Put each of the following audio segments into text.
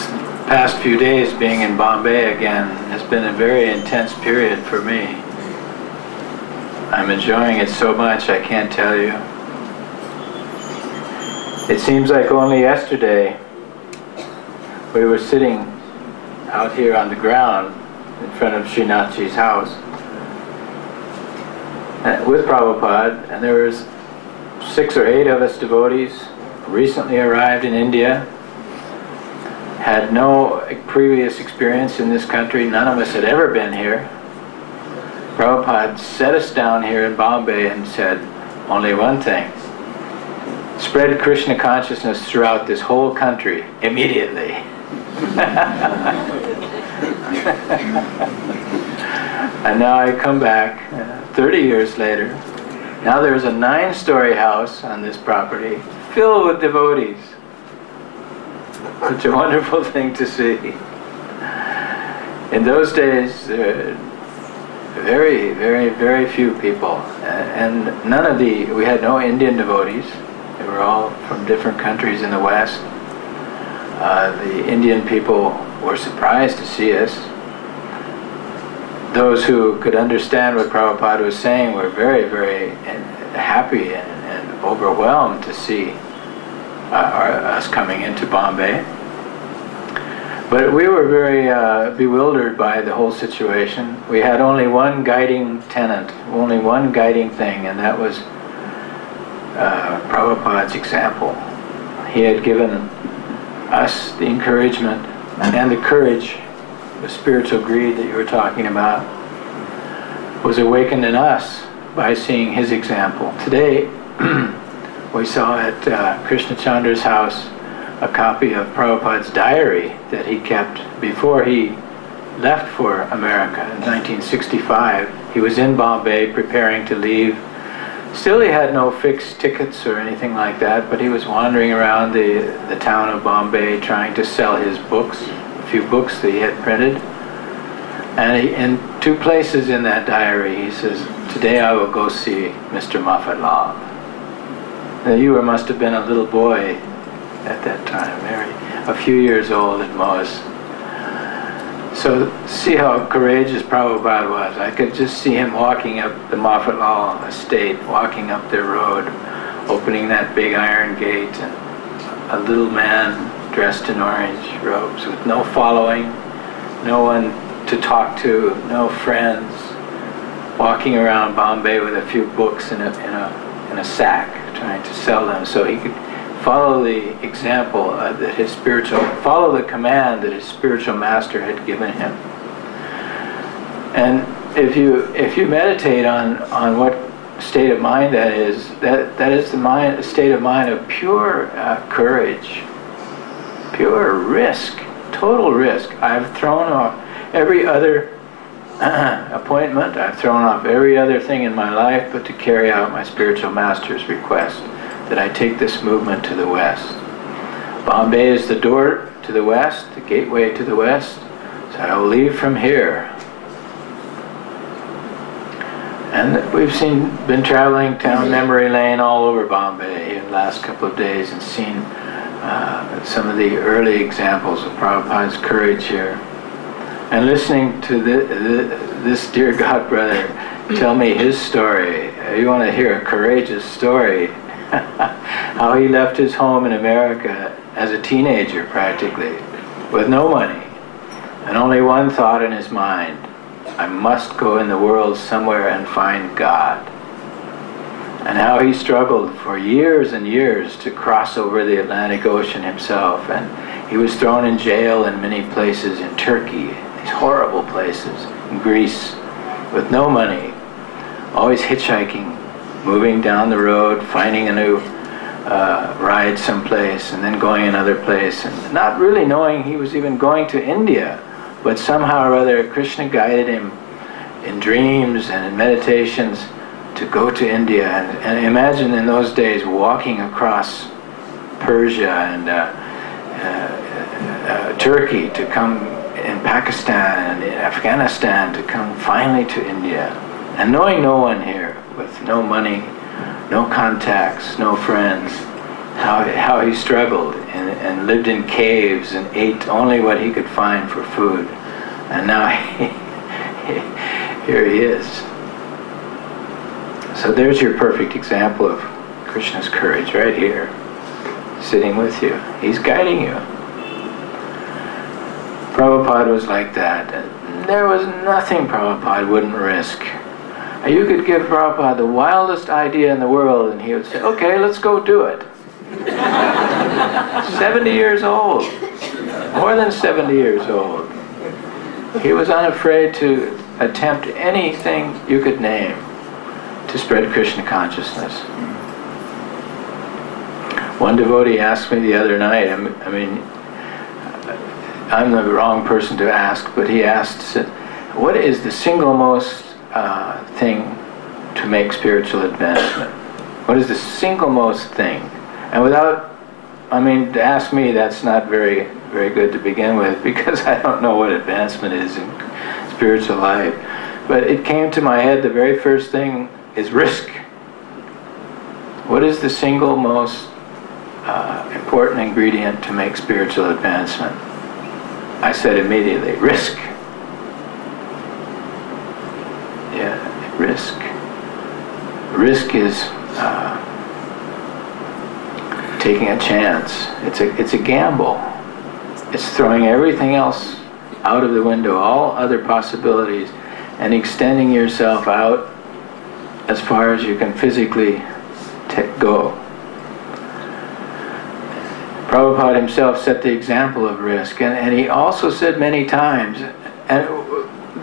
This past few days being in Bombay again has been a very intense period for me. I'm enjoying it so much I can't tell you. It seems like only yesterday we were sitting out here on the ground in front of Srinathji's house with Prabhupada, and there was 6 or 8 of us devotees, recently arrived in India, had no previous experience in this country, none of us had ever been here. Prabhupada set us down here in Bombay and said only one thing: spread Krishna consciousness throughout this whole country immediately. And now I come back 30 years later. Now there's a 9-story house on this property filled with devotees. Such a wonderful thing to see. In those days, very, very, very few people, and we had no Indian devotees. They were all from different countries in the West. The Indian people were surprised to see us. Those who could understand what Prabhupada was saying were very, very happy and overwhelmed to see us coming into Bombay. But we were very bewildered by the whole situation. We had only one guiding tenet, only one guiding thing, and that was Prabhupada's example. He had given us the encouragement and the courage. The spiritual greed that you were talking about was awakened in us by seeing his example. Today, we saw at Krishna Chandra's house a copy of Prabhupada's diary that he kept before he left for America in 1965. He was in Bombay preparing to leave. Still, he had no fixed tickets or anything like that, but he was wandering around the town of Bombay trying to sell his books, a few books that he had printed. And in 2 places in that diary, he says, "Today I will go see Mr. Maffatlal." Now, you must have been a little boy at that time, a few years old at most. So see how courageous Prabhupada was. I could just see him walking up the Maffatlal estate, walking up their road, opening that big iron gate, and a little man dressed in orange robes with no following, no one to talk to, no friends, walking around Bombay with a few books in a sack, trying to sell them so he could follow the example follow the command that his spiritual master had given him. And if you meditate on what state of mind that is the state of mind of pure courage, pure risk, total risk. I've thrown off every other appointment, I've thrown off every other thing in my life but to carry out my spiritual master's request that I take this movement to the West. Bombay is the door to the West, the gateway to the West, so I will leave from here. And we've been traveling down memory lane all over Bombay in the last couple of days and seen some of the early examples of Prabhupada's courage here. And listening to this dear God brother tell me his story. You want to hear a courageous story? How he left his home in America as a teenager practically, with no money, and only one thought in his mind: I must go in the world somewhere and find God. And how he struggled for years and years to cross over the Atlantic Ocean himself, and he was thrown in jail in many places in Turkey, these horrible places, in Greece, with no money, always hitchhiking, moving down the road, finding a new ride someplace, and then going another place, and not really knowing he was even going to India. But somehow or other, Krishna guided him in dreams and in meditations to go to India. And imagine in those days walking across Persia and Turkey to come in Pakistan and in Afghanistan to come finally to India. And knowing no one here, with no money, no contacts, no friends, how he struggled and lived in caves and ate only what he could find for food. And now here he is. So there's your perfect example of Krishna's courage right here, sitting with you. He's guiding you. Prabhupada was like that. There was nothing Prabhupada wouldn't risk. You could give Prabhupada the wildest idea in the world and he would say, okay, let's go do it. 70 years old. More than 70 years old. He was unafraid to attempt anything you could name to spread Krishna consciousness. One devotee asked me the other night, I mean, I'm the wrong person to ask, but he asked, said, what is the single most thing to make spiritual advancement? What is the single most thing? And without, I mean, to ask me, that's not very, very good to begin with, because I don't know what advancement is in spiritual life. But it came to my head, the very first thing is risk. What is the single most important ingredient to make spiritual advancement? I said immediately, risk. Yeah, risk. Risk is taking a chance. It's a gamble. It's throwing everything else out of the window, all other possibilities, and extending yourself out as far as you can physically go. Prabhupada himself set the example of risk, and he also said many times, and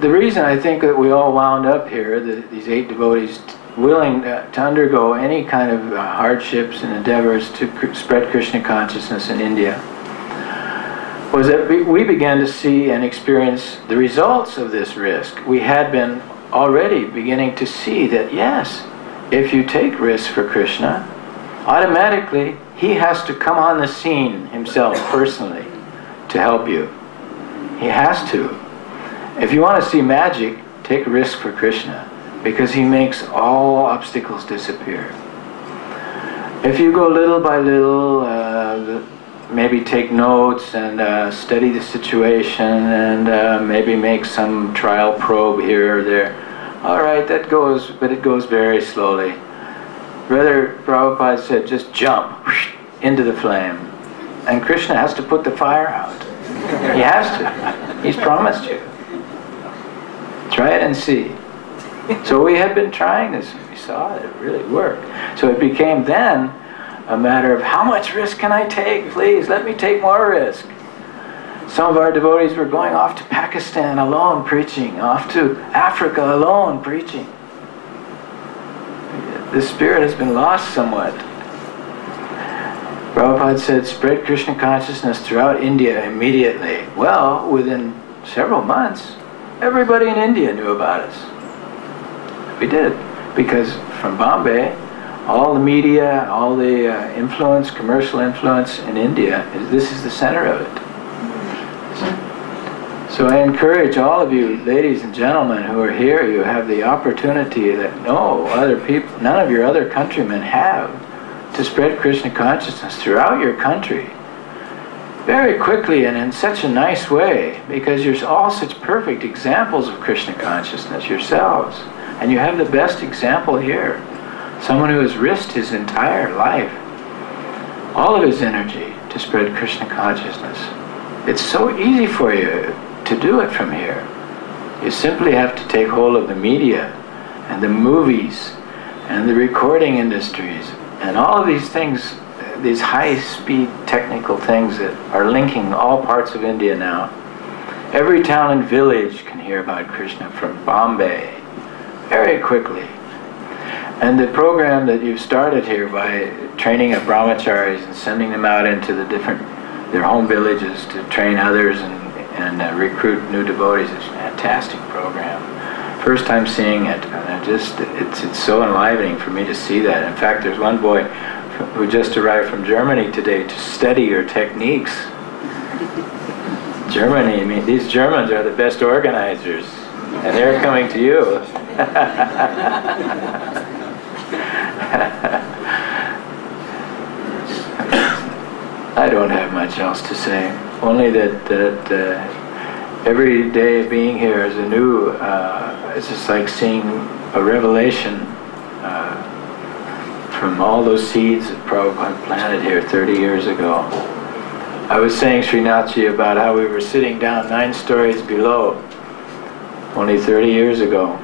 the reason I think that we all wound up here, these 8 devotees, willing to undergo any kind of hardships and endeavors to spread Krishna consciousness in India, was that we began to see and experience the results of this risk. We had been already beginning to see that, yes, if you take risks for Krishna, automatically he has to come on the scene himself personally to help you. He has to. If you want to see magic, take a risk for Krishna, because he makes all obstacles disappear. If you go little by little, maybe take notes and study the situation and maybe make some trial probe here or there, all right, that goes, but it goes very slowly. Rather, Prabhupada said, just jump into the flame. And Krishna has to put the fire out. He has to. He's promised you. Try it and see. So we had been trying this, and we saw it really worked. So it became then a matter of, how much risk can I take? Please, let me take more risk. Some of our devotees were going off to Pakistan alone preaching, off to Africa alone preaching. The spirit has been lost somewhat. Prabhupada said, spread Krishna consciousness throughout India immediately. Well, within several months, everybody in India knew about us. We did, because from Bombay, all the media, all the influence, commercial influence in India, this is the center of it. So I encourage all of you, ladies and gentlemen who are here, you have the opportunity that no other people, none of your other countrymen have, to spread Krishna consciousness throughout your country very quickly and in such a nice way, because you're all such perfect examples of Krishna consciousness yourselves. And you have the best example here. Someone who has risked his entire life, all of his energy, to spread Krishna consciousness. It's so easy for you to do it from here. You simply have to take hold of the media and the movies and the recording industries and all of these things, these high-speed technical things that are linking all parts of India now. Every town and village can hear about Krishna from Bombay very quickly. And the program that you've started here by training up brahmacharis and sending them out into their home villages to train others and recruit new devotees is a fantastic program. First time seeing it, and it's so enlivening for me to see that. In fact, there's one boy who just arrived from Germany today to study your techniques. Germany, I mean, these Germans are the best organizers, and they're coming to you. I don't have much else to say. Only that every day of being here is a new, it's just like seeing a revelation from all those seeds that Prabhupada planted here 30 years ago. I was saying, Srinathji, about how we were sitting down 9 stories below only 30 years ago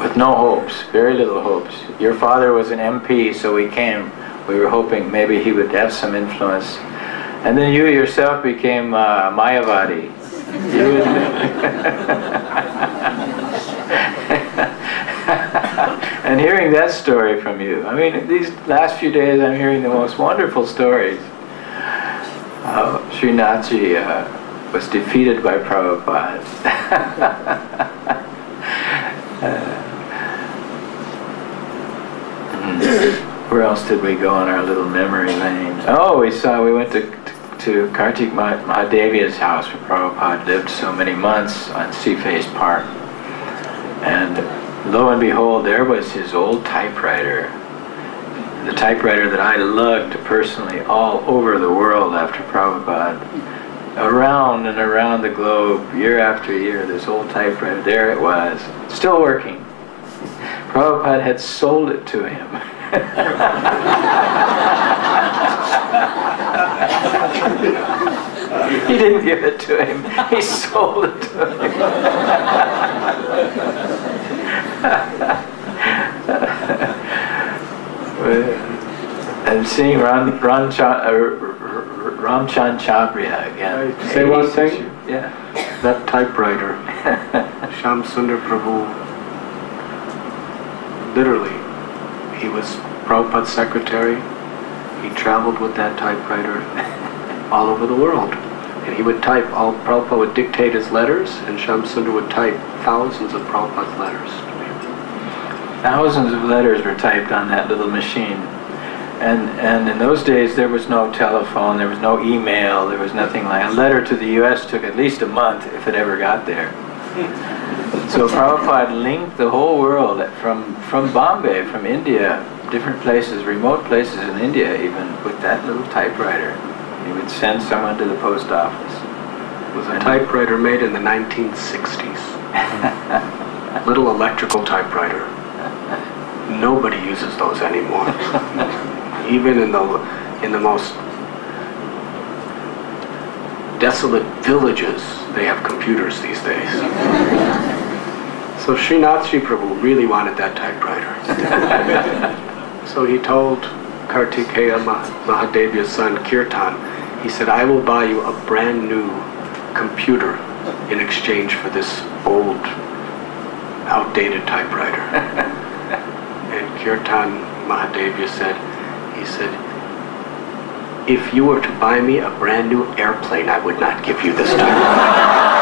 with no hopes, very little hopes. Your father was an MP, so we came. We were hoping maybe he would have some influence. And then you yourself became Mayavadi. And hearing that story from you, I mean, these last few days I'm hearing the most wonderful stories. Srinathji was defeated by Prabhupada. Where else did we go on our little memory lane? Oh, we went to Kartik Mahadevi's house where Prabhupada lived so many months on Sea-Face Park. And lo and behold, there was his old typewriter. The typewriter that I lugged personally all over the world after Prabhupada. Around and around the globe, year after year, this old typewriter, there it was, still working. Prabhupada had sold it to him. He didn't give it to him, he sold it to him. And seeing Ramchand Chabria again. Say one thing? Yeah. That typewriter, Shyam Sundar Prabhu, literally, he was Prabhupada's secretary. He traveled with that typewriter all over the world. And he would type, Prabhupada would dictate his letters, and Shyam Sundar would type thousands of Prabhupada's letters. Thousands of letters were typed on that little machine. And in those days there was no telephone, there was no email, there was nothing like a letter to the US took at least a month if it ever got there. So Prabhupada linked the whole world from Bombay, from India, different places, remote places in India even, with that little typewriter. He would send someone to the post office. It was a typewriter made in the 1960s. Little electrical typewriter. Nobody uses those anymore. Even in the most desolate villages, they have computers these days. So Srinathji Prabhu really wanted that typewriter. So he told Kartikeya Mahadevi's son Kirtan, he said, I will buy you a brand new computer in exchange for this old, outdated typewriter. And Kirtan Mahadevi said, if you were to buy me a brand new airplane, I would not give you this typewriter.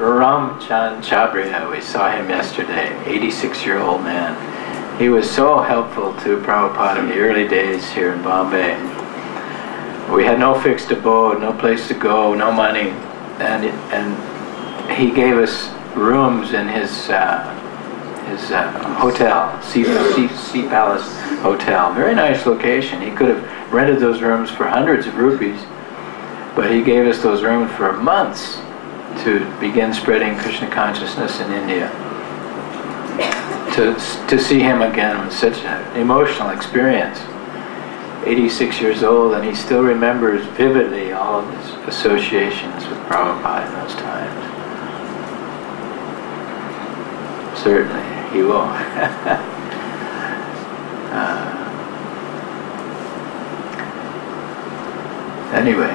Ramchand Chabria, we saw him yesterday, 86-year-old man. He was so helpful to Prabhupada in the early days here in Bombay. We had no fixed abode, no place to go, no money, and he gave us rooms in his hotel, Sea Palace Hotel. Very nice location. He could have rented those rooms for hundreds of rupees, but he gave us those rooms for months to begin spreading Krishna consciousness in India. To see him again was such an emotional experience. 86 years old, and he still remembers vividly all of his associations with Prabhupada in those times. Certainly, he will. Anyway,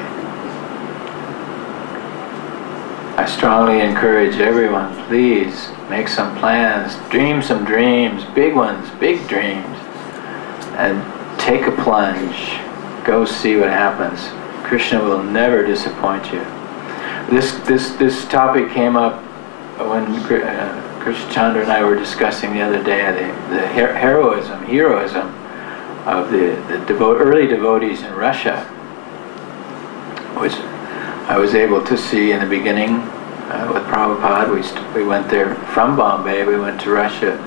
I strongly encourage everyone, please make some plans, dream some dreams, big ones, big dreams, and take a plunge. Go see what happens. Krishna will never disappoint you. This topic came up when Krishna Chandra and I were discussing the other day the heroism of the early devotees in Russia, which I was able to see in the beginning with Prabhupada. We went there from Bombay, we went to Russia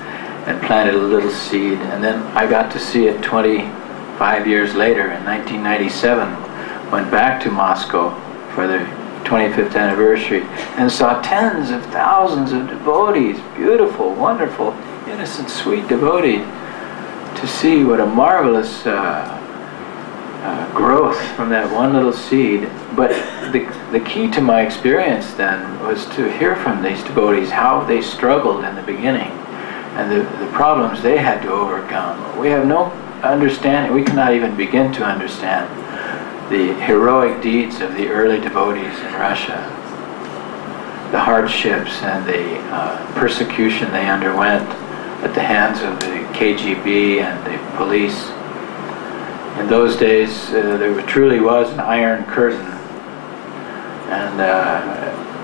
and planted a little seed, and then I got to see it 25 years later in 1997. Went back to Moscow for the 25th anniversary and saw tens of thousands of devotees, beautiful, wonderful, innocent, sweet devotees, to see what a marvelous growth from that one little seed. But the key to my experience then was to hear from these devotees how they struggled in the beginning and the problems they had to overcome. We have no understanding, we cannot even begin to understand the heroic deeds of the early devotees in Russia, the hardships and the persecution they underwent at the hands of the KGB and the police. In those days, there truly was an iron curtain, and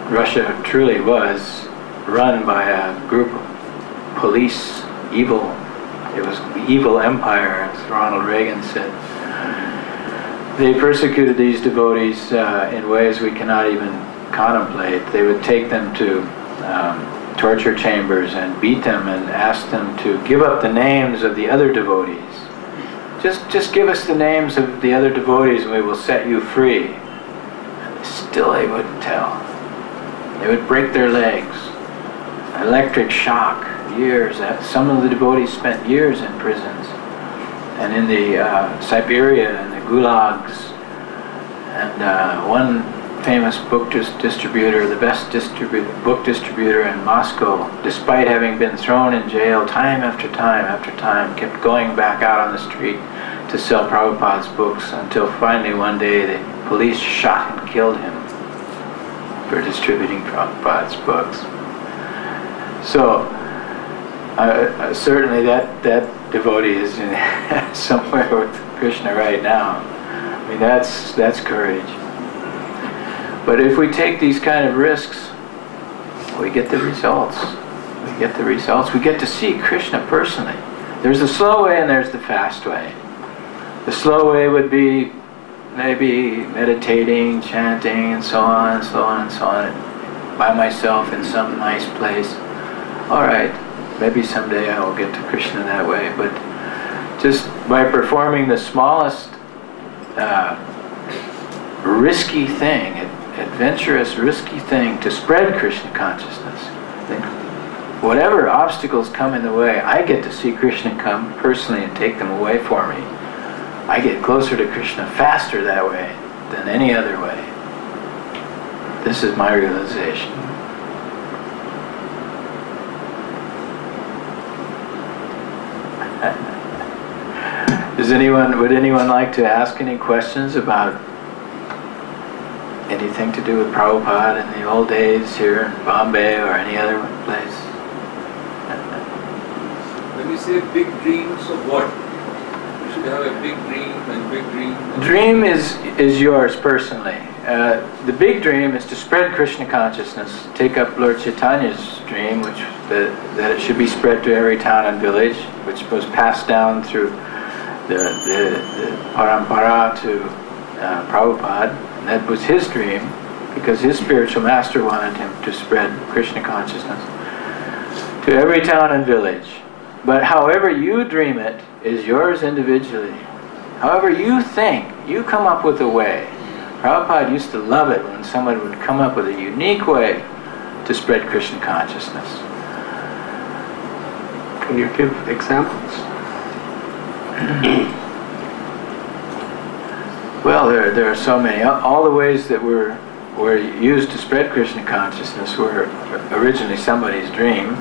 Russia truly was run by a group of police, evil. It was the evil empire, as Ronald Reagan said. They persecuted these devotees in ways we cannot even contemplate. They would take them to torture chambers and beat them and ask them to give up the names of the other devotees. Just give us the names of the other devotees and we will set you free. And still they wouldn't tell. They would break their legs. Electric shock, years. Some of the devotees spent years in prisons and in the Siberia and the gulags. And one famous book distributor, the best book distributor in Moscow, despite having been thrown in jail time after time after time, kept going back out on the street to sell Prabhupada's books until finally one day the police shot and killed him for distributing Prabhupada's books. So certainly that devotee is somewhere with Krishna right now. I mean, that's courage. But if we take these kind of risks, we get the results. We get the results. We get to see Krishna personally. There's the slow way and there's the fast way. The slow way would be maybe meditating, chanting, and so on, and so on, and so on, by myself in some nice place. All right, maybe someday I will get to Krishna that way, but just by performing the smallest risky thing, adventurous, risky thing to spread Krishna consciousness, then whatever obstacles come in the way, I get to see Krishna come personally and take them away for me. I get closer to Krishna faster that way than any other way. This is my realization. Would anyone like to ask any questions about anything to do with Prabhupada in the old days here in Bombay or any other place? When you say big dreams of what? You should have a big dream and big dream. Dream is yours personally. The big dream is to spread Krishna consciousness. Take up Lord Chaitanya's dream, which that it should be spread to every town and village, which was passed down through the parampara to Prabhupada. And that was his dream, because his spiritual master wanted him to spread Krishna consciousness to every town and village. But however you dream it is yours individually. However you think, you come up with a way. Prabhupada used to love it when someone would come up with a unique way to spread Krishna consciousness. Can you give examples? Well, there are so many. All the ways that were used to spread Krishna consciousness were originally somebody's dream.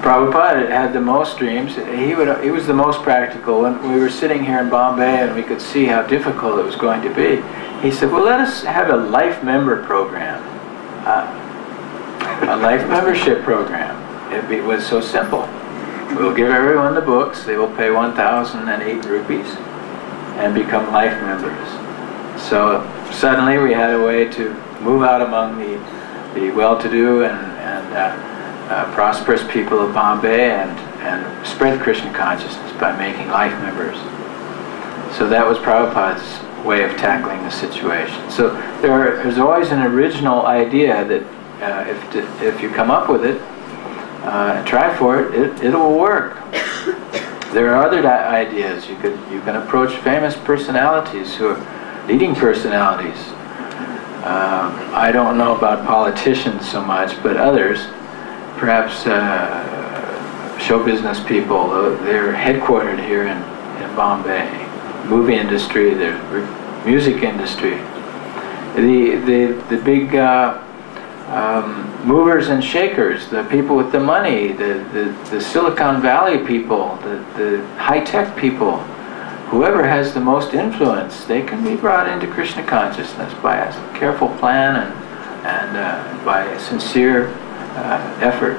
Prabhupada had the most dreams. He was the most practical. When we were sitting here in Bombay and we could see how difficult it was going to be, he said, well, let us have a life member program. A life membership program. It was so simple. We'll give everyone the books. They will pay 1,008 rupees and become life members. So suddenly we had a way to move out among the well-to-do and prosperous people of Bombay and spread Krishna consciousness by making life members. So that was Prabhupada's way of tackling the situation. So there's always an original idea that if you come up with it, try for it, it will work. There are other ideas. You can approach famous personalities who are leading personalities. I don't know about politicians so much, but others, perhaps show business people. They're headquartered here in Bombay. Movie industry, the music industry, the big movers and shakers, the people with the money, the Silicon Valley people, the high-tech people, whoever has the most influence, they can be brought into Krishna consciousness by a careful plan and by a sincere effort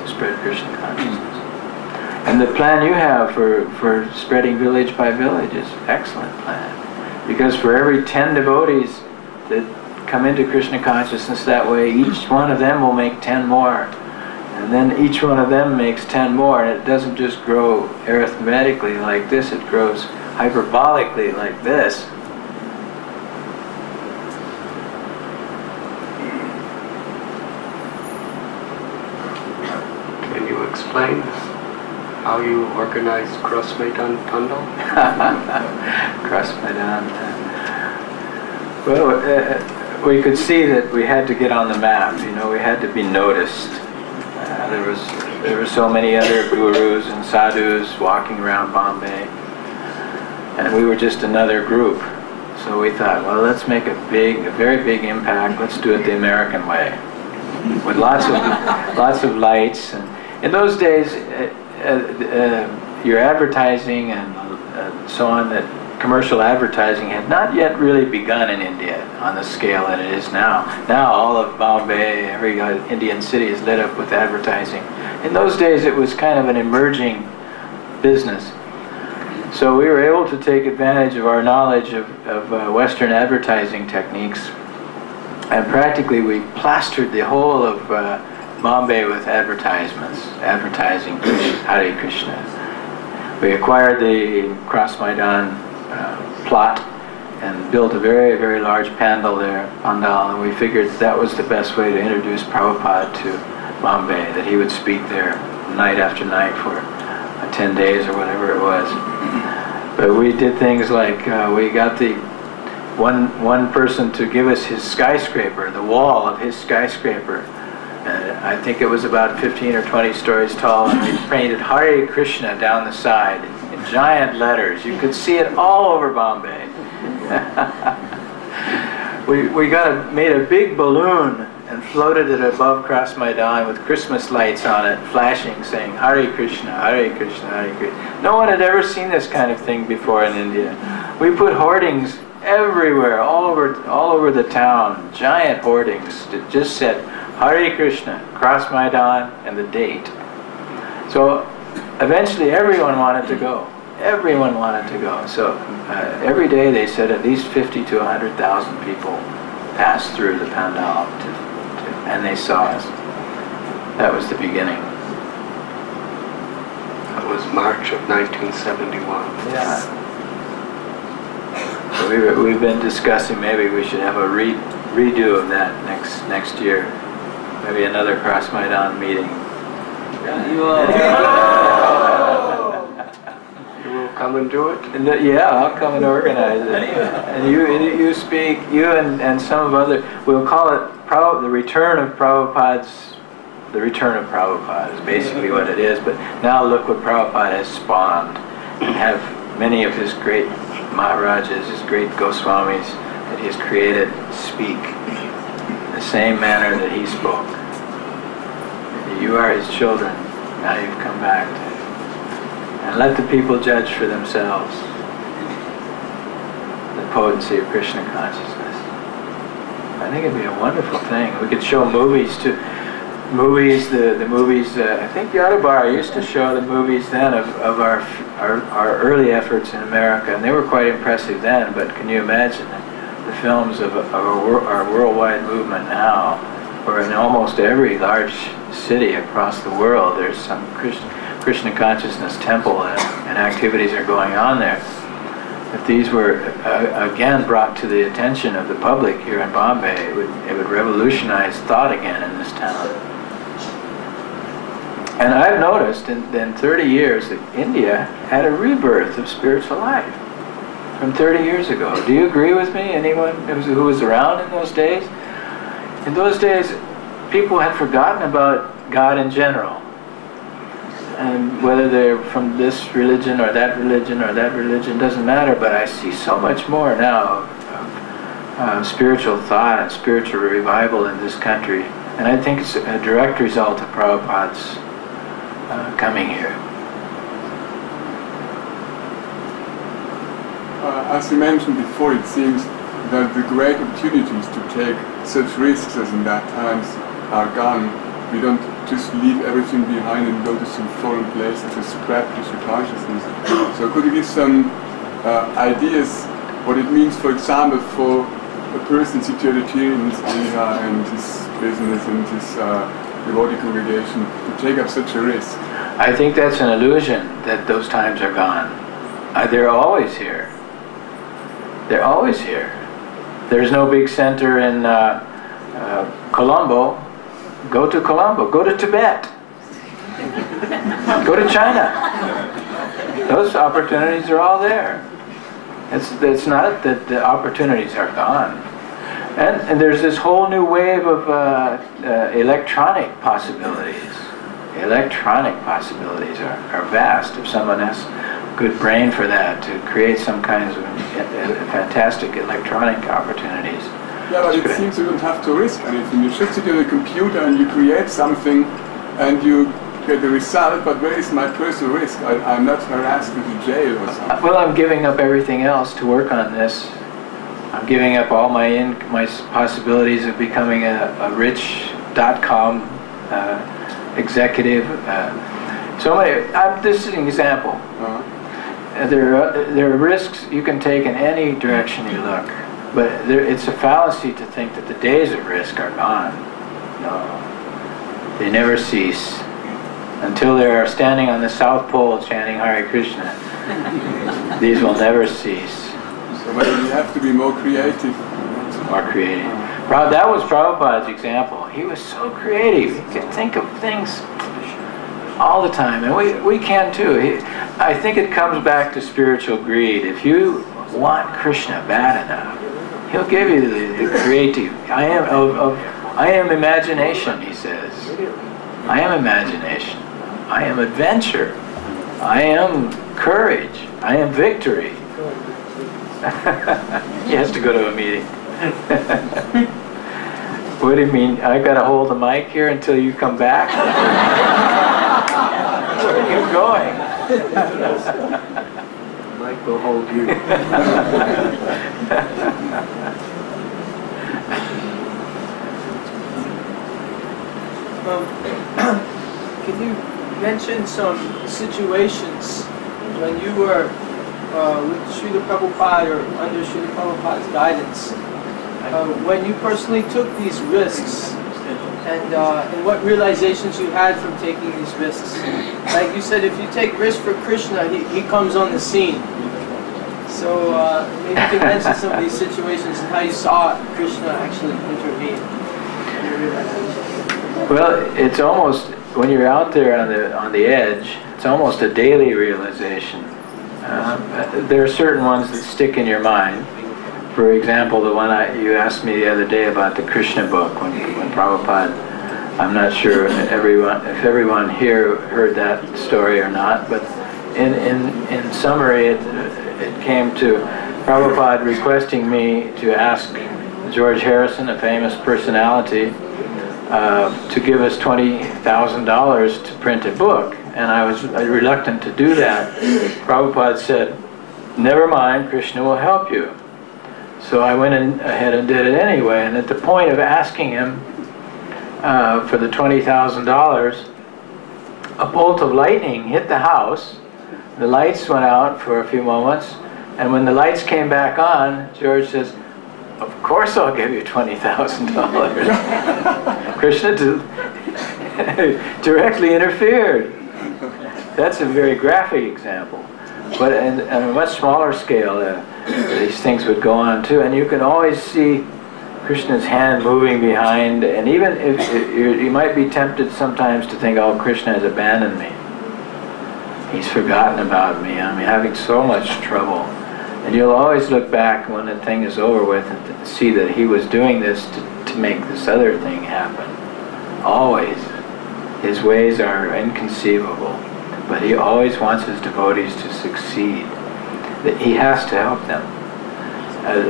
to spread Krishna consciousness. And the plan you have for spreading village by village is an excellent plan. Because for every 10 devotees that come into Krishna consciousness that way, each one of them will make 10 more. And then each one of them makes 10 more. And it doesn't just grow arithmetically like this, it grows hyperbolically like this. Can you explain how you organized Cross Maidan Tundal? Cross Maidan. Well, we could see that we had to get on the map. You know, we had to be noticed. There were so many other gurus and sadhus walking around Bombay, and we were just another group. So we thought, well, let's make a very big impact. Let's do it the American way, with lots of lights. And in those days, your advertising and so on, that commercial advertising had not yet really begun in India on the scale that it is now. Now all of Bombay, every Indian city is lit up with advertising. In those days it was kind of an emerging business. So we were able to take advantage of our knowledge of Western advertising techniques, and practically we plastered the whole of Bombay with advertisements, advertising Hare Krishna. We acquired the Cross Maidan plot and built a very large pandal there, and we figured that was the best way to introduce Prabhupada to Bombay, that he would speak there night after night for 10 days or whatever it was. But we did things like we got the one person to give us his skyscraper, the wall of his skyscraper. I think it was about 15 or 20 stories tall, and we painted Hare Krishna down the side in giant letters. You could see it all over Bombay. we made a big balloon and floated it above Cross Maidan with Christmas lights on it, flashing, saying Hare Krishna, Hare Krishna, Hare Krishna. No one had ever seen this kind of thing before in India. We put hoardings everywhere, all over the town, giant hoardings that just said Hare Krishna, Cross Maidan, and the date. So eventually everyone wanted to go. Everyone wanted to go. So every day they said at least 50 to 100,000 people passed through the pandal, and they saw us. That was the beginning. That was March of 1971. Yeah. So we've been discussing maybe we should have a redo of that next year. Maybe another Cross Maidan meeting. You will come and do it? Yeah, I'll come and organize it. And you speak, you and some of other, we'll call it the return of Prabhupada is basically what it is, but now look what Prabhupada has spawned, and have many of his great Maharajas, his great Goswamis that he has created speak in the same manner that he spoke. You are his children, now you've come back. And let the people judge for themselves the potency of Krishna consciousness. I think it'd be a wonderful thing. We could show movies too. The movies, I think the Autobiography used to show the movies then of our early efforts in America, and they were quite impressive then, but can you imagine the films of our worldwide movement now, where in almost every large city across the world there's some Krishna consciousness temple and activities are going on there. if these were again brought to the attention of the public here in Bombay, it would revolutionize thought again in this town. And I've noticed in 30 years that India had a rebirth of spiritual life from 30 years ago. Do you agree with me? Anyone who was around in those days? In those days, people had forgotten about God in general. And whether they're from this religion or that religion doesn't matter, but I see so much more now of spiritual thought and spiritual revival in this country. And I think it's a direct result of Prabhupada's coming here. As you mentioned before, it seems that the great opportunities to take such risks as in that times are gone. We don't just leave everything behind and go to some foreign place to spread Krishna consciousness. So could you give some ideas what it means, for example, for a person situated here in this area and his business and his devotee congregation to take up such a risk? I think that's an illusion that those times are gone. They're always here. They're always here. There's no big center in Colombo. Go to Colombo. Go to Tibet. Go to China. Those opportunities are all there. It's not that the opportunities are gone. And there's this whole new wave of electronic possibilities. Electronic possibilities are vast. If someone has good brain for that, to create some kinds of fantastic electronic opportunities. Yeah, but it seems you don't have to risk anything. You just sit on a computer and you create something and you get the result, but where is my personal risk? I'm not harassed with a jail or something. Well, I'm giving up everything else to work on this. I'm giving up all my possibilities of becoming a rich .com executive. This is an example. There are risks you can take in any direction you look, but it's a fallacy to think that the days of risk are gone. No, they never cease until they are standing on the South Pole chanting Hare Krishna. These will never cease. So maybe you have to be more creative. More creative. That was Prabhupada's example. He was so creative. He could think of things all the time, and we can too. I think it comes back to spiritual greed. If you want Krishna bad enough, he'll give you the creative. I am imagination, he says. I am imagination. I am adventure. I am courage. I am victory. He has to go to a meeting. What do you mean? I got to hold the mic here until you come back? Where are you going? The mic will hold you. Can you mention some situations when you were with Srila Prabhupada or under Srila Prabhupada's guidance, when you personally took these risks, and what realizations you had from taking these risks? Like you said, if you take risks for Krishna, he comes on the scene. So maybe you can mention some of these situations and how you saw Krishna actually intervene. Well, it's almost, when you're out there on the edge, it's almost a daily realization. There are certain ones that stick in your mind. For example, the one you asked me the other day about the Krishna book, when Prabhupada, I'm not sure if everyone here heard that story or not, but in summary, it came to Prabhupada requesting me to ask George Harrison, a famous personality, to give us $20,000 to print a book. And I was reluctant to do that. Prabhupada said, "Never mind, Krishna will help you." So I went ahead and did it anyway. And at the point of asking him for the $20,000, a bolt of lightning hit the house. The lights went out for a few moments. And when the lights came back on, George says, "Of course I'll give you $20,000. Krishna directly interfered. That's a very graphic example. But on a much smaller scale, these things would go on too, and you can always see Krishna's hand moving behind, and even if you might be tempted sometimes to think, oh, Krishna has abandoned me. He's forgotten about me. I'm having so much trouble. And you'll always look back when the thing is over with and see that he was doing this to make this other thing happen. Always. His ways are inconceivable. But he always wants his devotees to succeed. That he has to help them.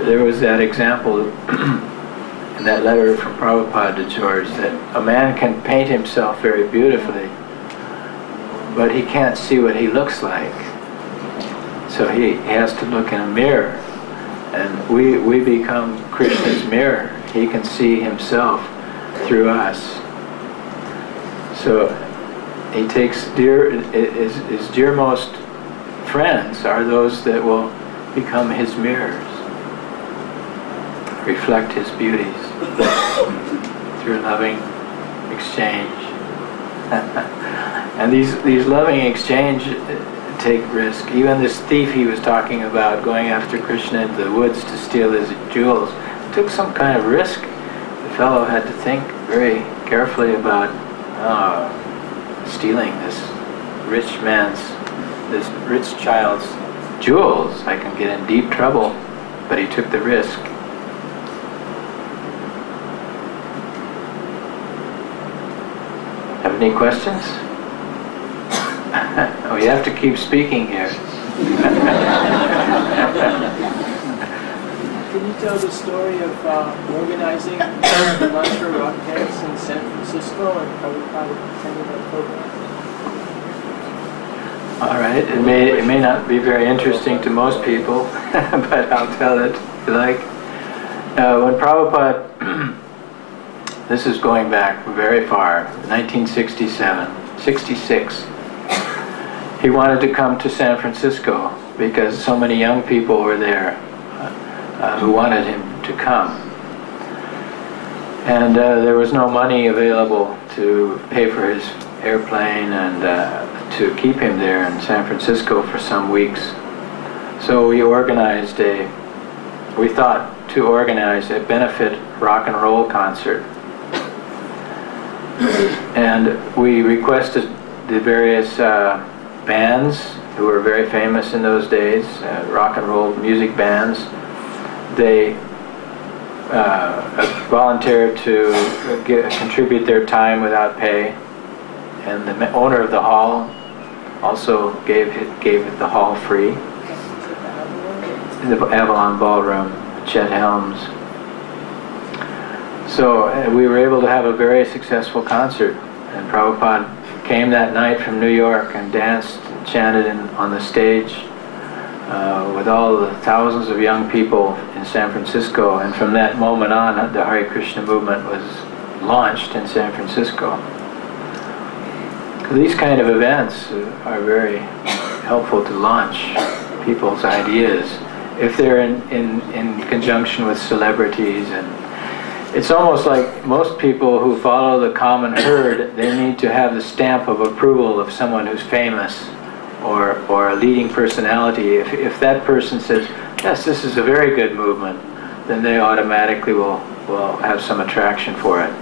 There was that example in that letter from Prabhupada to George that a man can paint himself very beautifully, but he can't see what he looks like. So he has to look in a mirror. And we become Krishna's mirror. He can see himself through us. So he takes his dearmost friends are those that will become his mirrors, reflect his beauties through loving exchange. And these loving exchange take risk. Even this thief he was talking about going after Krishna into the woods to steal his jewels took some kind of risk. The fellow had to think very carefully about stealing this rich child's jewels. I can get in deep trouble, but he took the risk. Have any questions? Oh, you have to keep speaking here. Can you tell the story of organizing the lunch for rockheads in San Francisco and Prabhupada attending that program? All right. It may not be very interesting to most people, but I'll tell it if you like. When Prabhupada, this is going back very far, 1967, 66. He wanted to come to San Francisco because so many young people were there who wanted him to come. And there was no money available to pay for his airplane and to keep him there in San Francisco for some weeks. So we thought to organize a benefit rock and roll concert. And we requested the various bands who were very famous in those days, rock and roll music bands. They volunteered to contribute their time without pay, and the owner of the hall also gave the hall free. The Avalon Ballroom, Chet Helms. So we were able to have a very successful concert, and Prabhupada came that night from New York and danced and chanted on the stage with all the thousands of young people in San Francisco. And from that moment on, the Hare Krishna movement was launched in San Francisco. These kind of events are very helpful to launch people's ideas if they're in conjunction with celebrities. And it's almost like most people who follow the common herd, they need to have the stamp of approval of someone who's famous or a leading personality. If that person says, yes, this is a very good movement, then they automatically will have some attraction for it.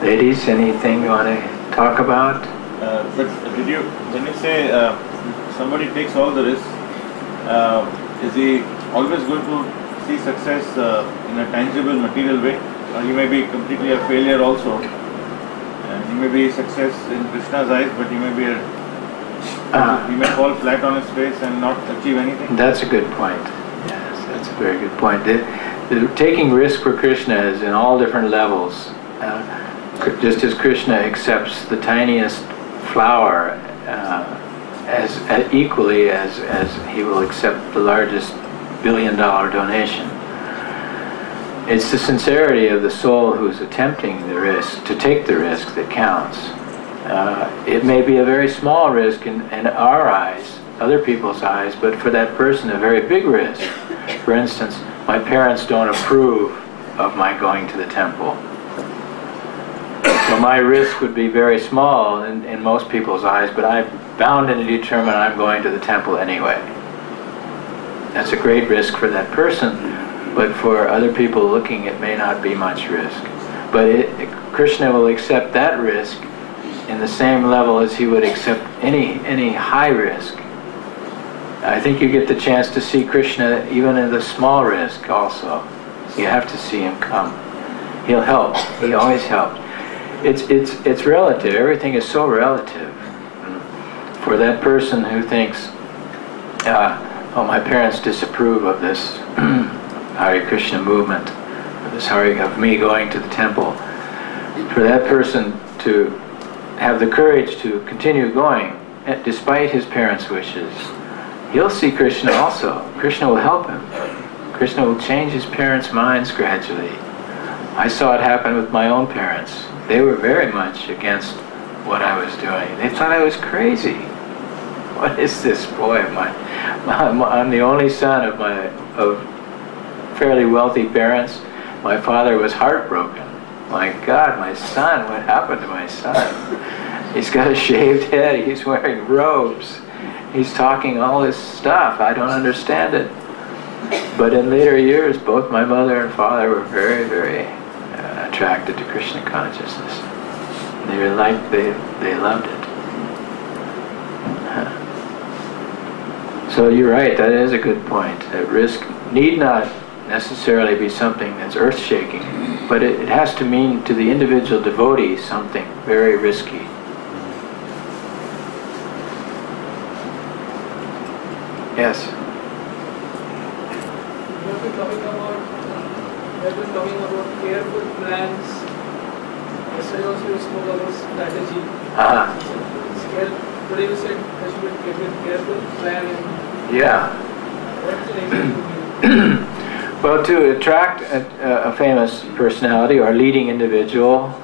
Ladies, anything you want to talk about? But when you say somebody takes all the risks, is he always going to see success in a tangible, material way? He may be completely a failure also. He may be a success in Krishna's eyes, but he may fall flat on his face and not achieve anything. That's a good point. Yes, that's a very good point. The taking risk for Krishna is in all different levels. Just as Krishna accepts the tiniest flower as equally as he will accept the largest billion-dollar donation. It's the sincerity of the soul who's attempting the risk, to take the risk, that counts. It may be a very small risk in our eyes, other people's eyes, but for that person a very big risk. For instance, my parents don't approve of my going to the temple. So my risk would be very small in most people's eyes, but I'm bound and determined I'm going to the temple anyway. That's a great risk for that person, but for other people looking, it may not be much risk. But Krishna will accept that risk in the same level as he would accept any high risk. I think you get the chance to see Krishna even in the small risk also. You have to see him come. He'll help. He always helps. It's relative. Everything is so relative. For that person who thinks, oh, my parents disapprove of this Hare Krishna movement, this of me going to the temple. For that person to have the courage to continue going, despite his parents' wishes, he'll see Krishna also. Krishna will help him. Krishna will change his parents' minds gradually. I saw it happen with my own parents. They were very much against what I was doing. They thought I was crazy. What is this boy of mine? I'm the only son of fairly wealthy parents. My father was heartbroken. My God, my son, what happened to my son? He's got a shaved head, he's wearing robes, he's talking all this stuff, I don't understand it. But in later years, both my mother and father were very, very attracted to Krishna consciousness. They loved it. So you're right, that is a good point. That risk need not necessarily be something that's earth-shaking, but it has to mean to the individual devotee something very risky. Yes? You have been talking about careful plans. Yesterday also you spoke about strategy. Today you said there should be careful planning. Yeah. What does it mean? Well, to attract a famous personality or a leading individual,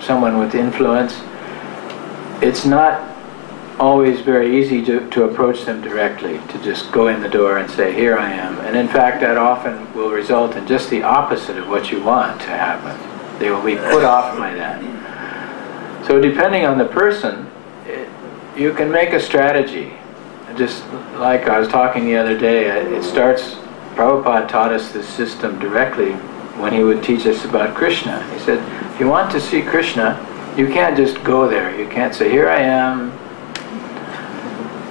someone with influence, it's not always very easy to approach them directly, to just go in the door and say, here I am. And in fact, that often will result in just the opposite of what you want to happen. They will be put off by that. So depending on the person, you can make a strategy. Just like I was talking the other day, Prabhupada taught us this system directly when he would teach us about Krishna. He said, if you want to see Krishna, you can't just go there. You can't say, here I am.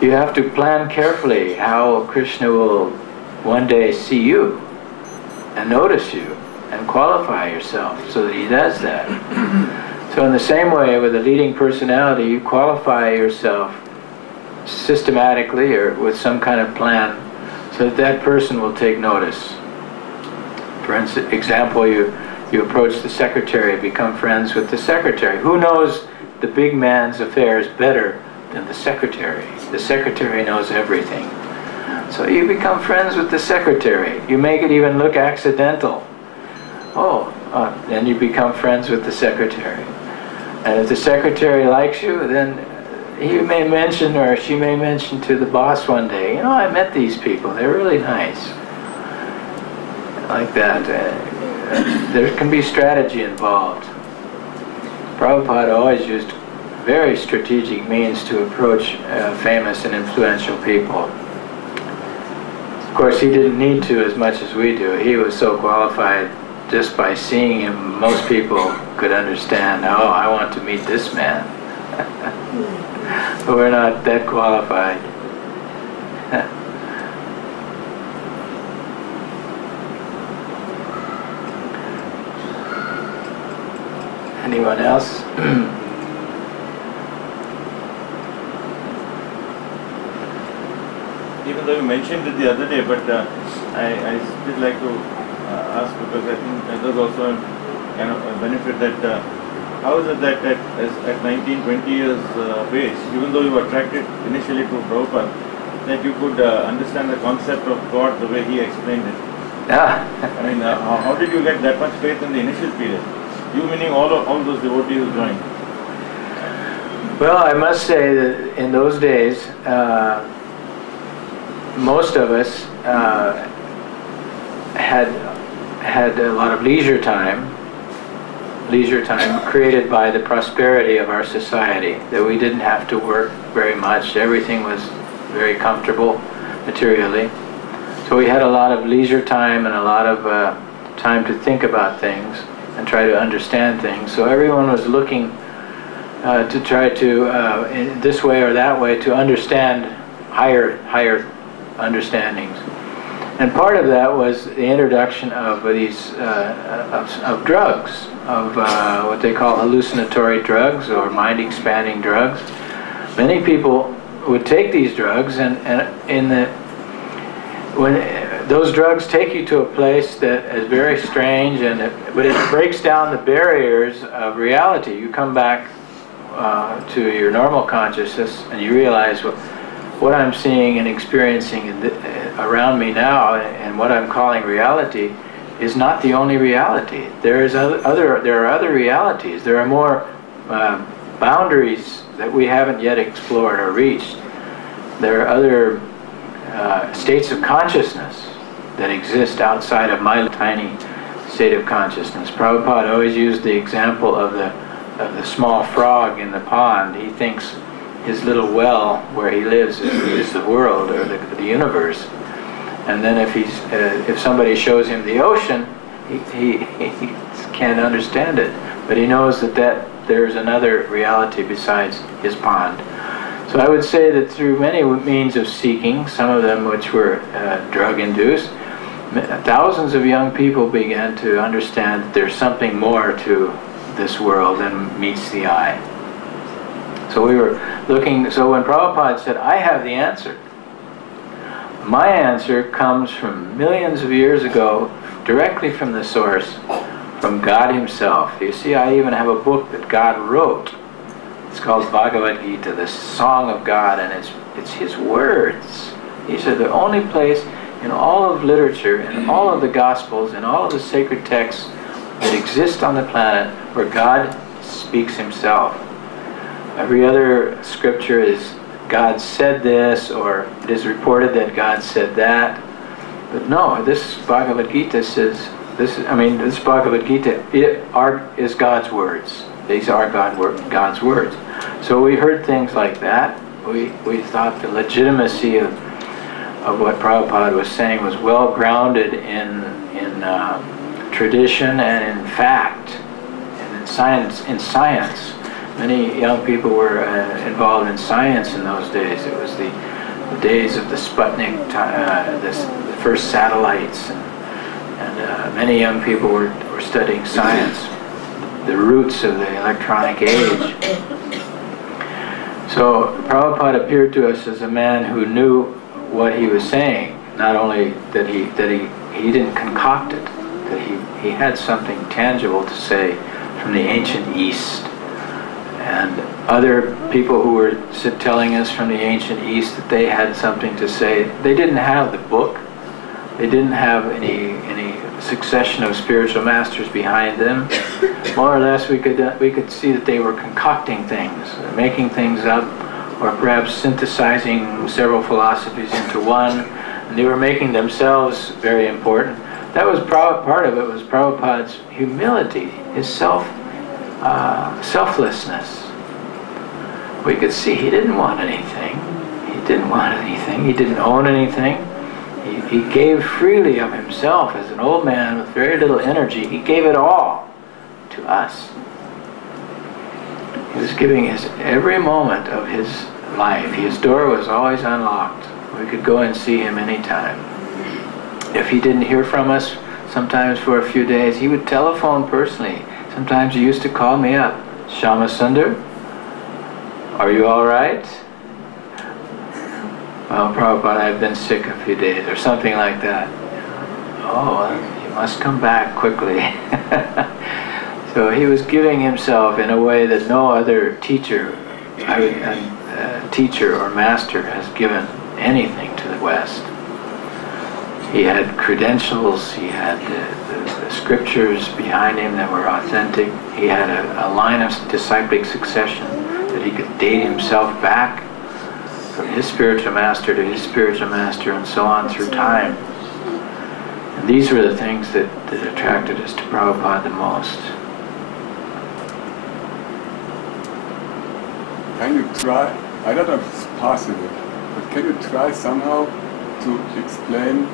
You have to plan carefully how Krishna will one day see you and notice you and qualify yourself so that he does that. So in the same way, with a leading personality, you qualify yourself systematically or with some kind of plan so that that person will take notice. For example, you approach the secretary, become friends with the secretary. Who knows the big man's affairs better than the secretary? The secretary knows everything. So you become friends with the secretary. You make it even look accidental. Then you become friends with the secretary. And if the secretary likes you, then he may mention, or she may mention to the boss one day, you know, I met these people, they're really nice. Like that. There can be strategy involved. Prabhupada always used very strategic means to approach famous and influential people. Of course, he didn't need to as much as we do. He was so qualified. Just by seeing him, most people could understand, oh, I want to meet this man. But we're not that qualified. Anyone else? Even though you mentioned it the other day, but I still like to ask, because I think that was also kind of a benefit that how is it that at 19, 20 years of age, even though you were attracted initially to Prabhupada, that you could understand the concept of God the way he explained it? Yeah. I mean, how did you get that much faith in the initial period? You meaning all those devotees who joined? Well, I must say that in those days, most of us had a lot of leisure time, leisure time created by the prosperity of our society, that we didn't have to work very much. Everything was very comfortable materially. So we had a lot of leisure time and a lot of time to think about things and try to understand things. So everyone was looking to try to, in this way or that way, to understand higher understandings. And part of that was the introduction of these of drugs, of what they call hallucinatory drugs or mind-expanding drugs. Many people would take these drugs, and when those drugs take you to a place that is very strange, but it breaks down the barriers of reality. You come back to your normal consciousness, and you realize, well, what I'm seeing and experiencing around me now, and what I'm calling reality, is not the only reality. There are other realities. There are more boundaries that we haven't yet explored or reached. There are other states of consciousness that exist outside of my tiny state of consciousness. Prabhupada always used the example of the small frog in the pond. He thinks his little well where he lives is the world or the universe. And then if somebody shows him the ocean, he can't understand it. But he knows that there's another reality besides his pond. So I would say that through many means of seeking, some of them which were drug-induced, thousands of young people began to understand that there's something more to this world than meets the eye. So we were looking, so when Prabhupada said, I have the answer, my answer comes from millions of years ago, directly from the source, from God himself. You see, I even have a book that God wrote. It's called Bhagavad Gita, the Song of God, and it's his words. These are the only place in all of literature, in all of the Gospels, in all of the sacred texts that exist on the planet where God speaks himself. Every other scripture is God said this, or it is reported that God said that. But no, this Bhagavad Gita says, this Bhagavad Gita is God's words. These are God's words. So we heard things like that. We thought the legitimacy of what Prabhupada was saying was well grounded in tradition and in fact, and in science. Many young people were involved in science in those days. It was the days of the Sputnik, the first satellites, and many young people were studying science, the roots of the electronic age. So Prabhupada appeared to us as a man who knew what he was saying. Not only that he didn't concoct it, that he had something tangible to say from the ancient East. And other people who were telling us from the ancient East that they had something to say. They didn't have the book. They didn't have any succession of spiritual masters behind them. More or less, we could see that they were concocting things, making things up, or perhaps synthesizing several philosophies into one. And they were making themselves very important. That was part of it. Was Prabhupada's humility, his selflessness. We could see he didn't want anything. He didn't own anything. He gave freely of himself as an old man with very little energy. He gave it all to us. He was giving his every moment of his life. His door was always unlocked. We could go and see him anytime. If he didn't hear from us, sometimes for a few days, he would telephone personally. Sometimes he used to call me up. Shama Sundar, are you all right? Well, Prabhupada, I've been sick a few days, or something like that. Oh, well, you must come back quickly. So he was giving himself in a way that no other teacher or master has given anything to the West. He had credentials, he had the scriptures behind him that were authentic. He had a line of disciplic succession that he could date himself back from his spiritual master to his spiritual master and so on through time. And these were the things that attracted us to Prabhupada the most. can you try, I don't know if it's possible, but can you try somehow to explain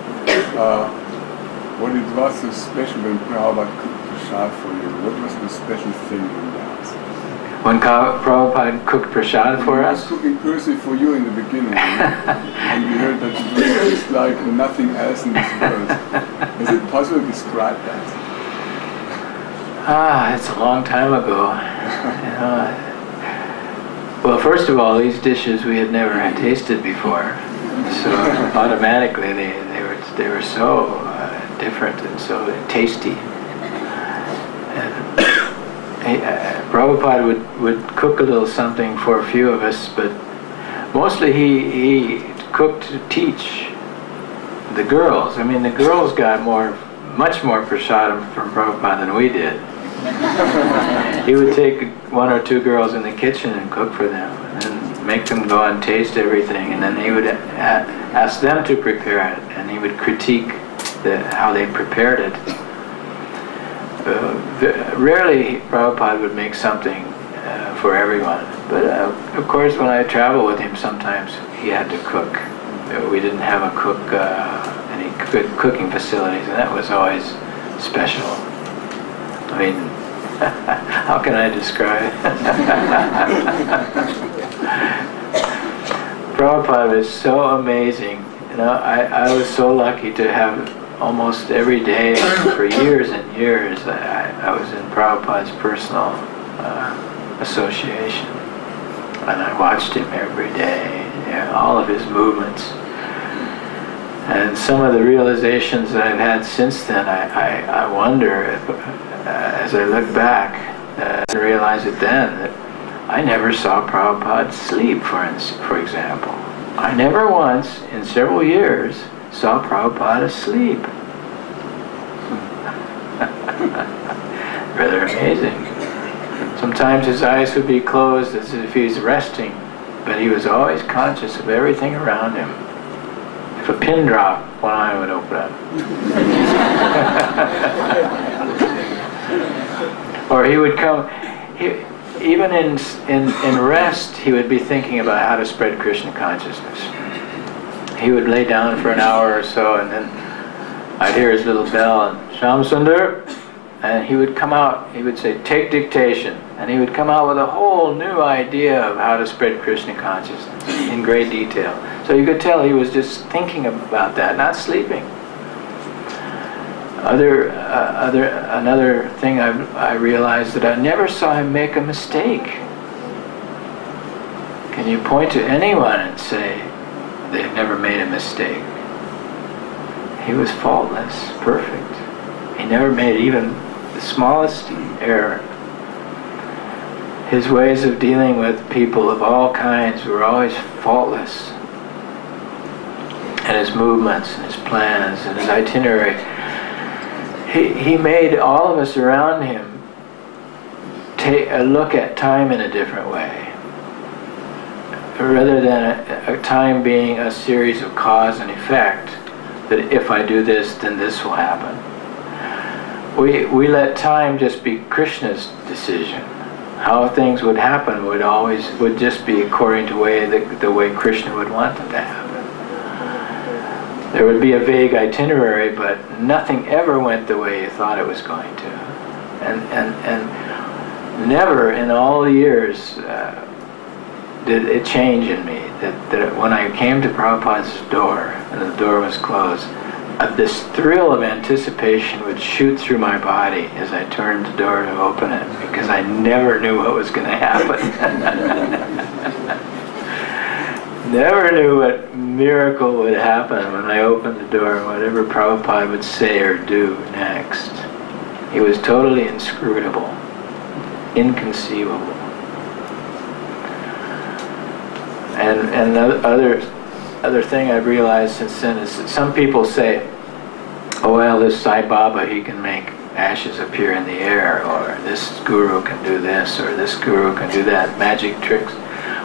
what it was so special when Prabhupada cooked prasad for you? What was the special thing in that? When Prabhupada cooked prasad for He us? was cooking personally for you in the beginning, and we heard that it was just like nothing else in this world. Is it possible to describe that? It's a long time ago. Well, first of all, these dishes we had never tasted before, so automatically they were so different and so tasty. And Prabhupada would cook a little something for a few of us, but mostly he cooked to teach the girls. I mean, the girls got much more prasadam from Prabhupada than we did. He would take one or two girls in the kitchen and cook for them, and make them go and taste everything, and then he would ask them to prepare it, and he would critique how they prepared it. Rarely Prabhupada would make something for everyone, but of course when I travel with him sometimes he had to cook. We didn't have any good cooking facilities, and that was always special. I mean, how can I describe it? Prabhupada was so amazing. You know, I was so lucky to have almost every day for years and years. I was in Prabhupada's personal association, and I watched him every day, all of his movements. And some of the realizations that I've had since then, I wonder if, as I look back, I realized it then that I never saw Prabhupada sleep, for example. I never once, in several years, saw Prabhupada asleep. Rather amazing. Sometimes his eyes would be closed as if he's resting, but he was always conscious of everything around him. If a pin dropped, one eye would open up. Or he would come, even in rest, he would be thinking about how to spread Krishna consciousness. He would lay down for an hour or so, and then I'd hear his little bell, and Sham Sundar, and he would come out, he would say, take dictation, and he would come out with a whole new idea of how to spread Krishna consciousness in great detail. So you could tell he was just thinking about that, not sleeping. Another thing I realized that I never saw him make a mistake. Can you point to anyone and say they've never made a mistake? He was faultless, perfect. He never made even the smallest error. His ways of dealing with people of all kinds were always faultless. And his movements, and his plans, and his itinerary. He made all of us around him take a look at time in a different way. Rather than a time being a series of cause and effect, that if I do this, then this will happen. We let time just be Krishna's decision. How things would happen would just be according to the way Krishna would want them to happen. There would be a vague itinerary, but nothing ever went the way you thought it was going to. And never in all the years did it change in me that when I came to Prabhupada's door and the door was closed, this thrill of anticipation would shoot through my body as I turned the door to open it, because I never knew what was going to happen. Never knew what miracle would happen when I opened the door, whatever Prabhupada would say or do next. He was totally inscrutable, inconceivable. And other thing I've realized since then is that some people say, oh well, this Sai Baba, he can make ashes appear in the air, or this guru can do this, or this guru can do that, magic tricks.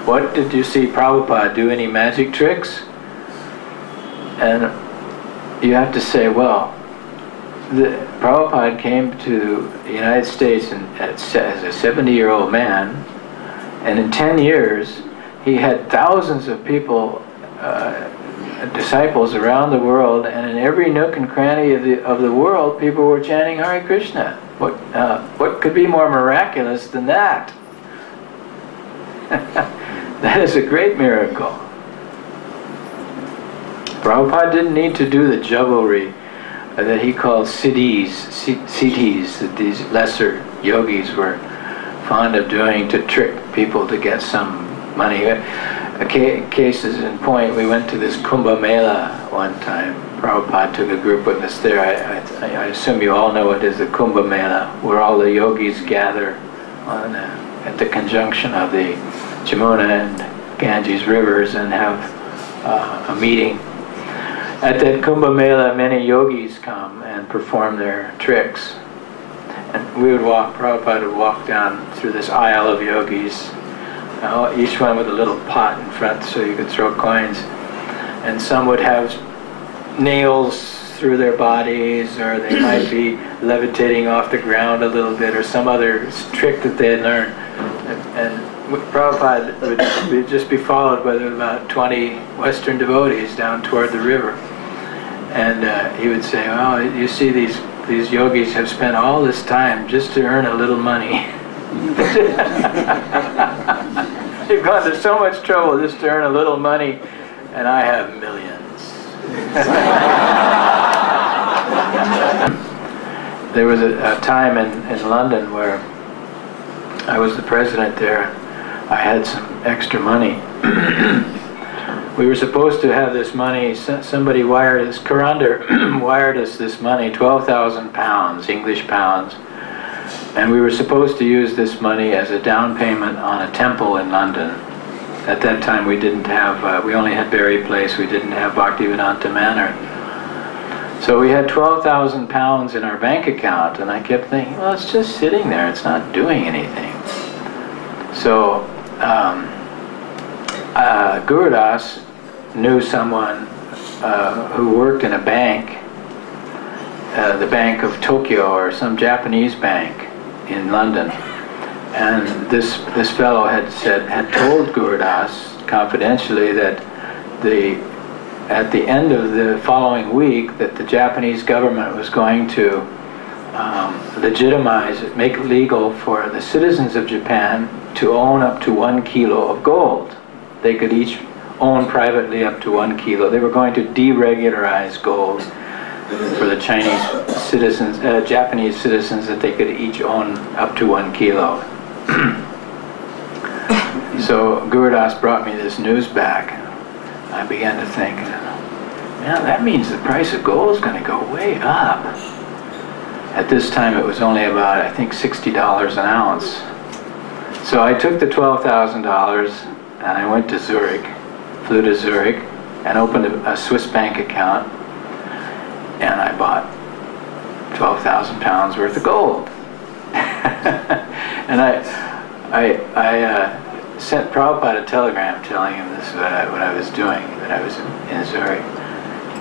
What did you see Prabhupada do? Any magic tricks? And you have to say, well, Prabhupada came to the United States as a 70-year-old man, And in 10 years, he had thousands of people, disciples around the world, and in every nook and cranny of the world, people were chanting Hare Krishna. What could be more miraculous than that? That is a great miracle. Prabhupada didn't need to do the jugglery that he called siddhis, that these lesser yogis were fond of doing to trick people to get some money. Cases in point, we went to this Kumbh Mela one time. Prabhupada took a group of us there. I assume you all know it is the Kumbh Mela, where all the yogis gather at the conjunction of the Jamuna and Ganges rivers and have a meeting. At that Kumbh Mela, many yogis come and perform their tricks. And we would walk, Prabhupada would walk down through this aisle of yogis, each one with a little pot in front so you could throw coins. And some would have nails through their bodies, or they might be levitating off the ground a little bit, or some other trick that they had learned. And Prabhupada would just be followed by about 20 Western devotees down toward the river. And he would say, "Oh, you see, these yogis have spent all this time just to earn a little money. They've gone to so much trouble just to earn a little money, and I have millions." There was a time in London where I was the president there. I had some extra money. We were supposed to have this money. Somebody wired us, Karander wired us this money, 12,000 pounds, English pounds. And we were supposed to use this money as a down payment on a temple in London. At that time we didn't have, we only had Berry Place, we didn't have Bhaktivedanta Manor. So we had 12,000 pounds in our bank account, and I kept thinking, well, it's just sitting there, it's not doing anything. So Gurudas knew someone who worked in a bank, the Bank of Tokyo or some Japanese bank in London. And this fellow had told Gurudas confidentially that at the end of the following week that the Japanese government was going to legitimize it, make it legal for the citizens of Japan to own up to 1 kilo of gold. They could each own privately up to 1 kilo. They were going to deregularize gold for the Chinese citizens, Japanese citizens, that they could each own up to 1 kilo. So Gurudas brought me this news back. I began to think, man, that means the price of gold is going to go way up. At this time it was only about, I think, $60 an ounce. So I took the $12,000 and I went to Zurich, flew to Zurich, and opened a Swiss bank account, and I bought 12,000 pounds worth of gold. And I sent Prabhupada a telegram telling him this is what I was doing, that I was in Zurich.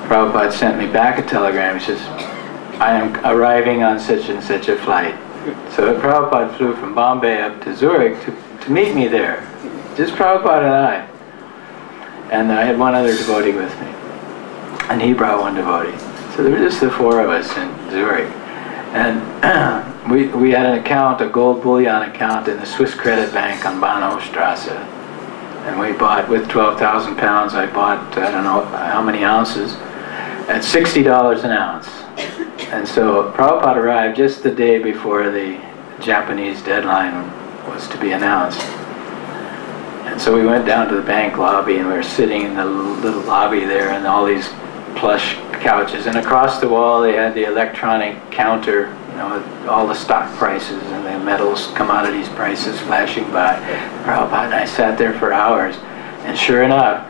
Prabhupada sent me back a telegram. He says, "I am arriving on such and such a flight." So Prabhupada flew from Bombay up to Zurich to meet me there. Just Prabhupada and I. And I had one other devotee with me. And he brought one devotee. So there were just the four of us in Zurich. And we had an account, a gold bullion account in the Swiss Credit Bank on Bahnhofstrasse. And we bought, with 12,000 pounds, I bought, I don't know how many ounces, at $60 an ounce. And so Prabhupada arrived just the day before the Japanese deadline was to be announced. And so we went down to the bank lobby, and we were sitting in the little lobby there, and all these plush couches. And across the wall they had the electronic counter, you know, with all the stock prices and the metals, commodities prices flashing by. Prabhupada and I sat there for hours, and sure enough,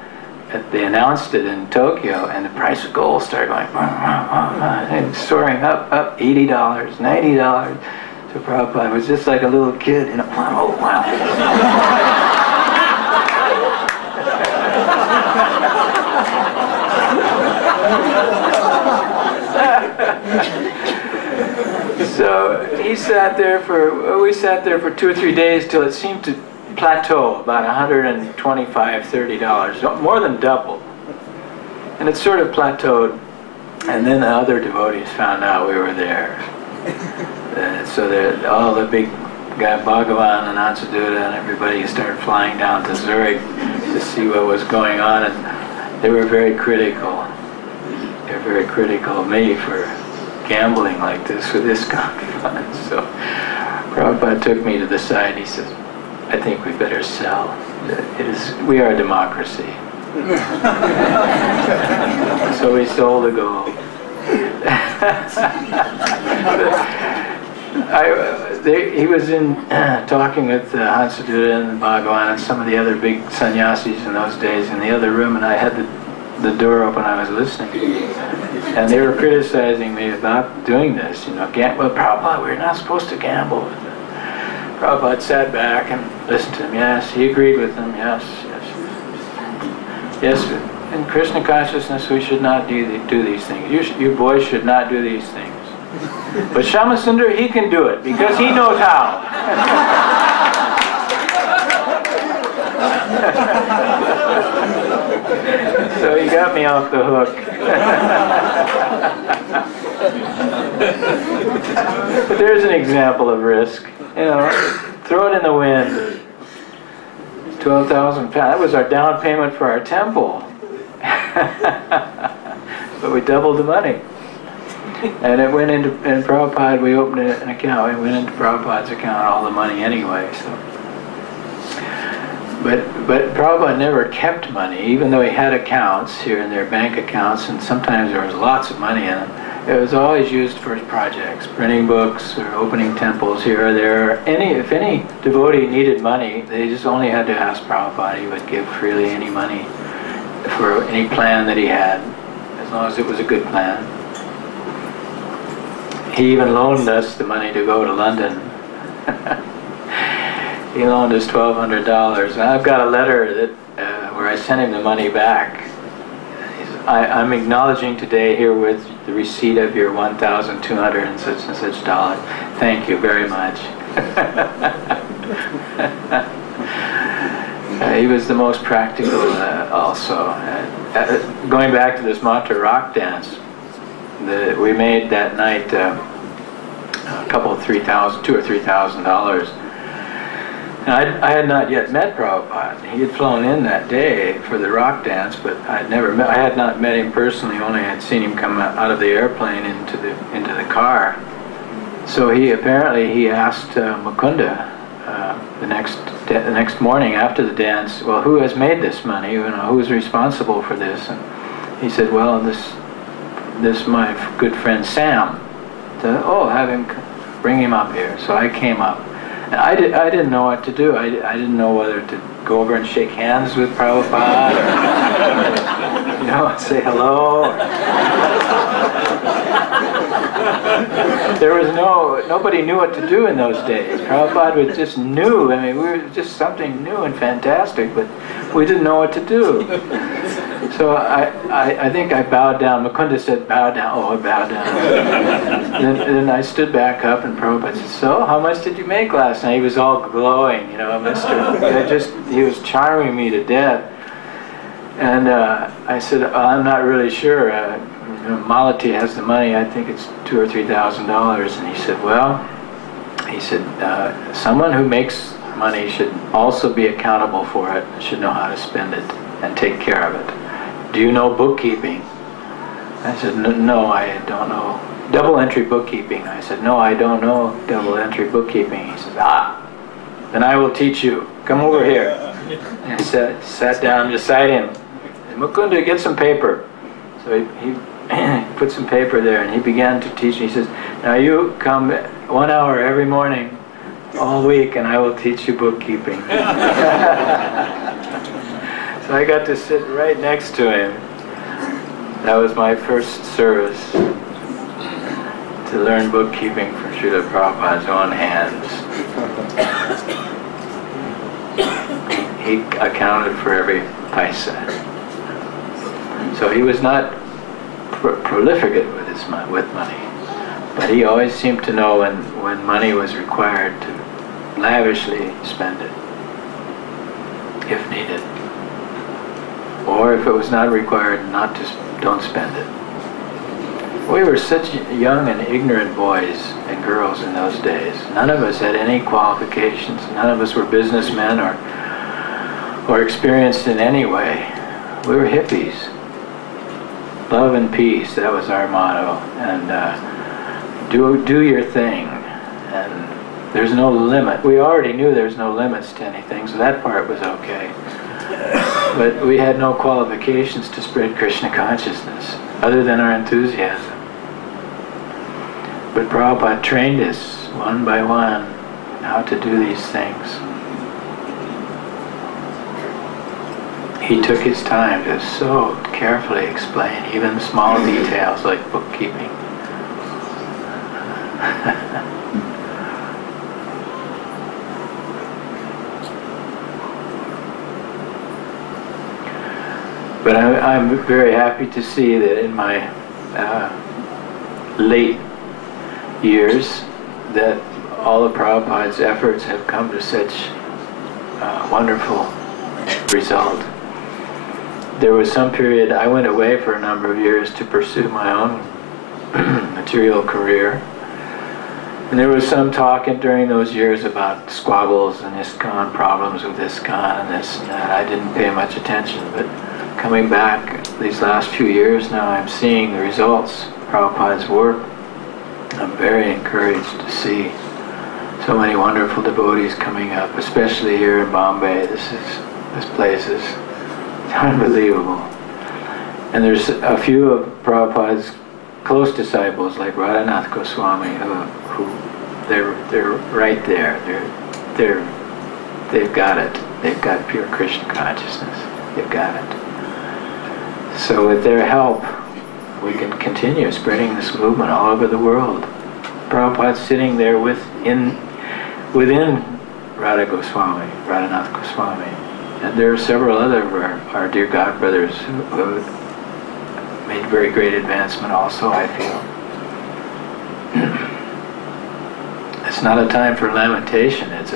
they announced it in Tokyo, and the price of gold started going, and soaring up, $80, $90. So Prabhupada was just like a little kid, you know, oh wow. So we sat there for 2 or 3 days till it seemed plateau, about $125, $30, more than double. And it sort of plateaued, and then the other devotees found out we were there. So all the big guy, Bhagavan and Ansaduta and everybody started flying down to Zurich to see what was going on, and they were very critical. They were very critical of me for gambling like this with ISKCON funds. So Prabhupada took me to the side and he says, I think we better sell. We are a democracy. So we sold the gold. He was in talking with Hansaduta and Bhagavan and some of the other big sannyasis in those days in the other room, and I had the door open. I was listening, and they were criticizing me about doing this. Well, Prabhupada, we're not supposed to gamble. Prabhupada sat back and listened to him. Yes, he agreed with them. Yes. In Krishna consciousness, we should not do these things. You boys should not do these things. But Shamasundar, he can do it because he knows how. So he got me off the hook. But there's an example of risk. Throw it in the wind. 12,000 pounds. That was our down payment for our temple. But we doubled the money. And it went into, in Prabhupada, we opened an account. It went into Prabhupada's account, all the money anyway. So, but Prabhupada never kept money, even though he had accounts here and there, bank accounts, and sometimes there was lots of money in them. It was always used for his projects, printing books or opening temples here or there. If any devotee needed money, they just only had to ask Prabhupada. He would give freely any money for any plan that he had, as long as it was a good plan. He even loaned us the money to go to London. He loaned us $1,200. And I've got a letter that where I sent him the money back. I'm acknowledging today herewith the receipt of your 1,200 and such dollars. Thank you very much. He was the most practical also. Going back to this mantra rock dance, we made that night a couple of $2,000 or $3,000. And I had not yet met Prabhupada. He had flown in that day for the rock dance, but I had not met him personally. Only had seen him come out of the airplane into the car. So he asked Mukunda the next morning after the dance, well, who has made this money? Who's responsible for this? And he said, well, this my good friend Sam. So, have him bring him up here. So I came up. And I didn't know what to do. I didn't know whether to go over and shake hands with Prabhupada or, say hello. There was nobody knew what to do in those days. Prabhupada was just new. I mean, we were just something new and fantastic, but we didn't know what to do. So I think I bowed down. Mukunda said, bow down. Oh, I bowed down. Then I stood back up, and Prabhupada said, so, how much did you make last night? He was all glowing, he was charming me to death. And I said, I'm not really sure. Malati has the money. I think it's $2,000 or $3,000. And he said, someone who makes money should also be accountable for it, should know how to spend it and take care of it. Do you know bookkeeping? I said, no, I don't know. Double entry bookkeeping. I said, no, I don't know double entry bookkeeping. He says, then I will teach you. Come over here. And I sat down beside him. Mukunda, get some paper. So he put some paper there, and he began to teach me. He says, now you come 1 hour every morning all week, and I will teach you bookkeeping. So I got to sit right next to him. That was my first service, to learn bookkeeping from Srila Prabhupada's own hands. He accounted for every paisa. So he was not prolific with money, but he always seemed to know when money was required to lavishly spend it. if needed. Or if it was not required, don't spend it. We were such young and ignorant boys and girls in those days. None of us had any qualifications. None of us were businessmen or experienced in any way. We were hippies. Love and peace, that was our motto. And do your thing. And there's no limit. We already knew there's no limits to anything, so that part was okay. But we had no qualifications to spread Krishna consciousness, other than our enthusiasm. But Prabhupada trained us, one by one, how to do these things. He took his time to so carefully explain even small details like bookkeeping. But I'm very happy to see that in my late years that all of Prabhupada's efforts have come to such wonderful result. There was some period I went away for a number of years to pursue my own material career. And there was some talk during those years about squabbles and ISKCON, problems with ISKCON and this and that. I didn't pay much attention, but coming back these last few years now, I'm seeing the results of Prabhupada's work. I'm very encouraged to see so many wonderful devotees coming up, especially here in Bombay. This place is unbelievable. And there's a few of Prabhupada's close disciples, like Radhanath Swami, who they're right there. They've got it. They've got pure Krishna consciousness. They've got it. So with their help, we can continue spreading this movement all over the world. Prabhupada's sitting there within Radha Goswami, Radhanath Swami. And there are several other of our dear God brothers who made very great advancement also, I feel. It's not a time for lamentation, it's a